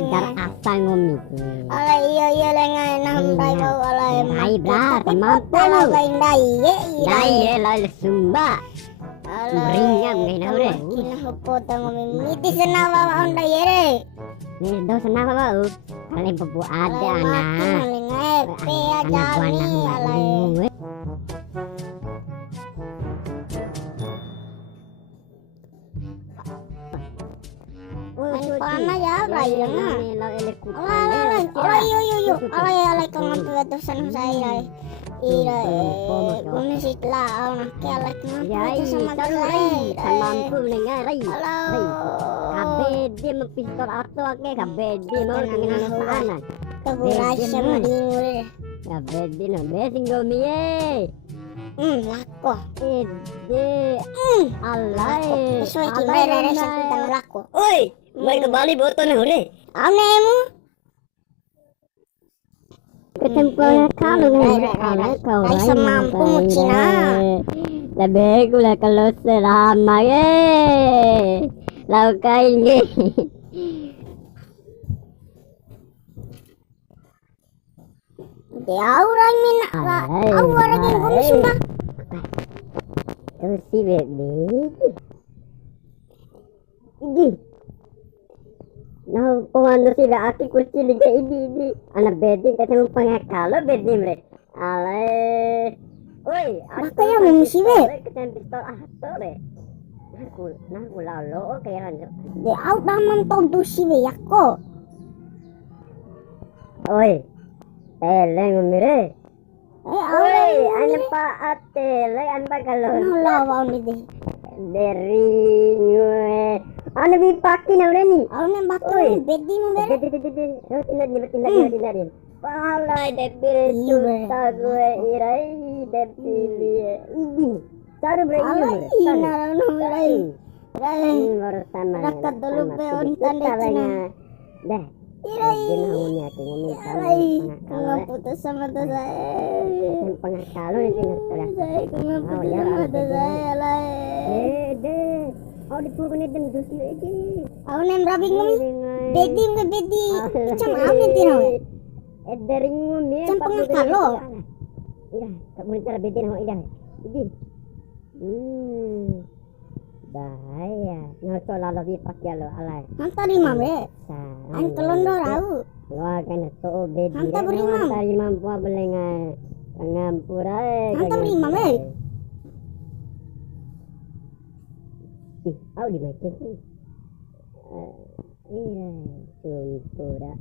edar asal ngomik. Ala iya lengan nam dai bau ala Dai bra, mampu ala lu. lain dai ye Dai ye lalu sumba. ala Ringam ngai na ure. kina hopo tang miti senawa on dai ye Nih do senang bau. Kalian bebu ada anak. lengan pe aja ni ala pana ya rai na ala yo ala kang ampe dosan saya ira guna sitla ana ke ala kang ampe sama rai mampu nengai rai. halo Kabe dia mempistol atau ake kabe dia mau tinggal sana. Taburai sama dingure Kabe dia no besing gomie. lako Ede alai. sesuai kimera sa tang lako Oi, mai kembali boto na hore. anemu Ketempatnya kalau alai kau ai semampu mucina lebih gula kalau selama ye. Lau kain ye. de aurai mina awara gen gumi sumpah Terus si baby. Ini. Nah, pengandur si aki kursi liga ini. Anak beding ketemu pengakalo beding re. Ale. Oi, Maka ya mengisi we ketemu pistol atau re. Nah, lalu kayak lanjut. de au damam todo si we yakko Oi. Teleng umire. aurai Oi, ane pa atele ane kalau. lawa ni de Dari gue. Ane bipaki na udah nih. au nem batu Oi. bedi mo bere Tindarin. Palai depil susah gue irai depil ini. Cari alai ina no rai rai baru sama. rakat dulu be on tanda cina Dah. irai Jenaunya tuh ngomong rai kalau kalau putus sama tuh saya pengakalo itu ngerti. saya kalau putus sama tuh saya lai Deh. Oh dipukul itu dusi lagi. au nem rabi ngumi bedi mo bedi cam au ne tino Dari ngomong cam pengakalo Iya, kamu cara beda nama idah. Ini. Bahaya. Ngaco lalu di pakai lo alai. hanta lima be an kelondo rau Lo akan to beda. Hanta berimam. Hanta mampu belengai. Ngampura. Hanta berimam, eh. Au di macam. Iya, sumpura.